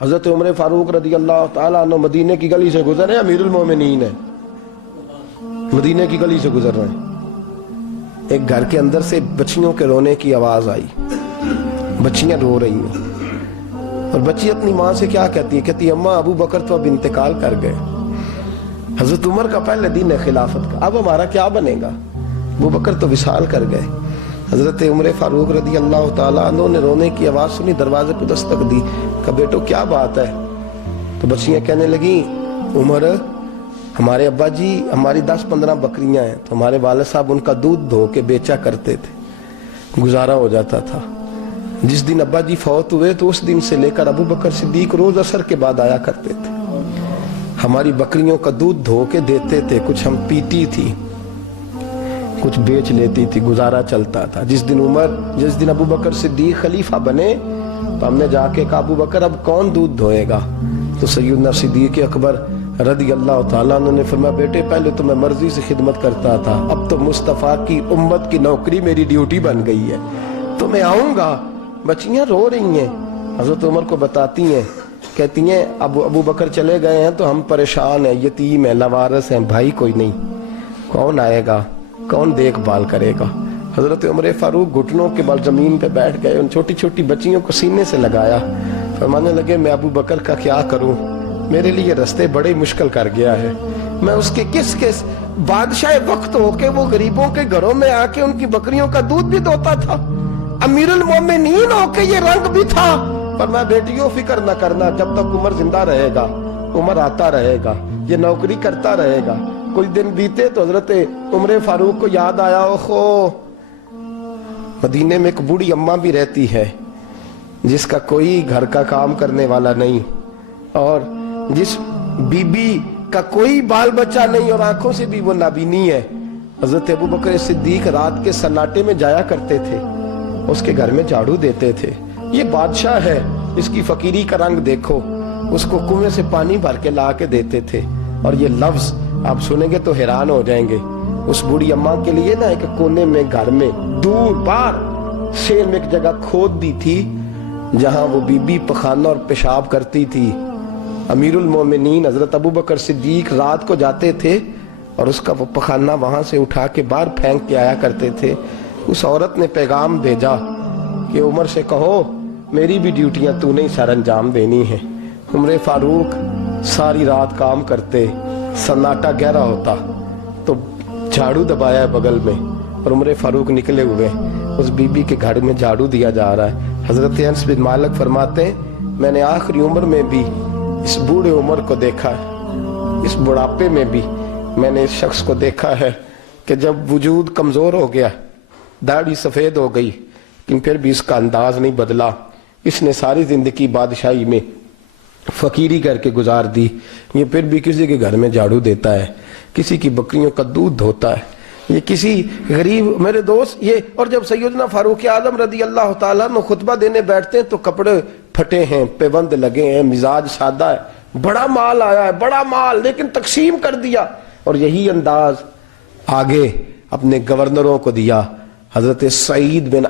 حضرت عمر فاروق رضی اللہ تعالیٰ عنہ مدینے کی گلی سے گزر رہے ہیں، امیر المومنین ہے، مدینے کی گلی سے گزر رہے ہیں، ایک گھر کے اندر سے بچیوں کے رونے کی آواز آئی، بچیاں رو رہی ہیں، اور بچی اپنی ماں سے کیا کہتی ہے؟ کہتی ہے اماں ابو بکر تو اب انتقال کر گئے، حضرت عمر کا پہلے دن ہے خلافت کا، اب ہمارا کیا بنے گا؟ ابو بکر تو وصال کر گئے۔ حضرت عمر فاروق رضی اللہ تعالیٰ عنہ نے رونے کی آواز سنی، دروازے پہ دستک دی، کہا بیٹو کیا بات ہے؟ تو بچیاں کہنے لگیں عمر ہمارے ابا جی ہماری 10-15 بکریاں ہیں، تو ہمارے والد صاحب ان کا دودھ دھو کے بیچا کرتے تھے، گزارا ہو جاتا تھا۔ جس دن ابا جی فوت ہوئے تو اس دن سے لے کر ابو بکر صدیق روز عصر کے بعد آیا کرتے تھے، ہماری بکریوں کا دودھ دھو کے دیتے تھے، کچھ ہم پیتی تھی، کچھ بیچ لیتی تھی، گزارا چلتا تھا۔ جس دن ابو بکر صدیق خلیفہ بنے تو ہم نے جا کے کہا ابو بکر اب کون دودھ دھوئے گا؟ تو سیدنا صدیق اکبر رضی اللہ تعالیٰ عنہ نے فرمایا بیٹے پہلے تو میں مرضی سے خدمت کرتا تھا، اب تو مصطفیٰ کی امت کی نوکری میری ڈیوٹی بن گئی ہے، تو میں آؤں گا۔ بچیاں رو رہی ہیں، حضرت عمر کو بتاتی ہیں، کہتی ہیں ابو بکر چلے گئے ہیں تو ہم پریشان ہیں، یتیم ہیں، لاوارث ہیں، بھائی کوئی نہیں، کون آئے گا، کون دیکھ بھال کرے گا؟ حضرت عمر فاروق گھٹنوں کے بل زمین پہ بیٹھ گئے، ان چھوٹی چھوٹی بچیوں کو سینے سے لگایا، فرمانے لگے میں ابو بکر کا کیا کروں، میرے لیے رستے بڑے مشکل کر گیا ہے، میں اس کے کس بادشاہ وقت ہو کے وہ غریبوں کے گھروں میں آ کے ان کی بکریوں کا دودھ بھی دوتا تھا، امیر المومنین ہو کے یہ رنگ بھی تھا۔ فرمایا بیٹیوں فکر نہ کرنا، جب تک عمر زندہ رہے گا، عمر آتا رہے گا، یہ نوکری کرتا رہے گا۔ کچھ دن بیتے تو حضرت عمر فاروق کو یاد آیا اوہو مدینے میں ایک بوڑھی اماں بھی رہتی ہے جس کا کوئی گھر کا کام کرنے والا نہیں، اور جس بی بی کا کوئی بال بچہ نہیں، اور آنکھوں سے بھی وہ نابینی ہے۔ حضرت ابو بکر صدیق رات کے سناٹے میں جایا کرتے تھے، اس کے گھر میں جھاڑو دیتے تھے، یہ بادشاہ ہے، اس کی فقیری کا رنگ دیکھو، اس کو کنویں سے پانی بھر کے لا کے دیتے تھے۔ اور یہ لفظ آپ سنیں گے تو حیران ہو جائیں گے، اس بوڑھی اماں کے لیے نا ایک کونے میں گھر میں دور بار شیر میں ایک جگہ کھود دی تھی جہاں وہ بی بی پخانہ اور پیشاب کرتی تھی۔ امیر المومنین حضرت ابو بکر صدیق رات کو جاتے تھے اور اس کا وہ پخانہ وہاں سے اٹھا کے باہر پھینک کے آیا کرتے تھے۔ اس عورت نے پیغام بھیجا کہ عمر سے کہو میری بھی ڈیوٹیاں تو نہیں سر انجام دینی ہیں۔ عمر فاروق ساری رات کام کرتے، سناٹا گہرا ہوتا تو جھاڑو دبایا ہے بغل میں، اور عمر فاروق نکلے ہوئے اس بی بی کے گھر میں جھاڑو دیا جا رہا ہے۔ حضرت انس بن مالک فرماتے ہیں میں نے آخری عمر میں بھی اس بوڑھے عمر کو دیکھا ہے، اس بڑھاپے میں بھی میں نے اس شخص کو دیکھا ہے کہ جب وجود کمزور ہو گیا، داڑھی سفید ہو گئی، لیکن پھر بھی اس کا انداز نہیں بدلا، اس نے ساری زندگی بادشاہی میں فقیری کر کے گزار دی، یہ پھر بھی کسی کے گھر میں جھاڑو دیتا ہے، کسی کی بکریوں کا دودھ دھوتا ہے، یہ کسی غریب میرے دوست یہ۔ اور جب سیدنا فاروق اعظم رضی اللہ تعالیٰ عنہ خطبہ دینے بیٹھتے ہیں تو کپڑے پھٹے ہیں، پیوند لگے ہیں، مزاج سادہ ہے، بڑا مال آیا ہے، بڑا مال، لیکن تقسیم کر دیا، اور یہی انداز آگے اپنے گورنروں کو دیا۔ حضرت سعید بن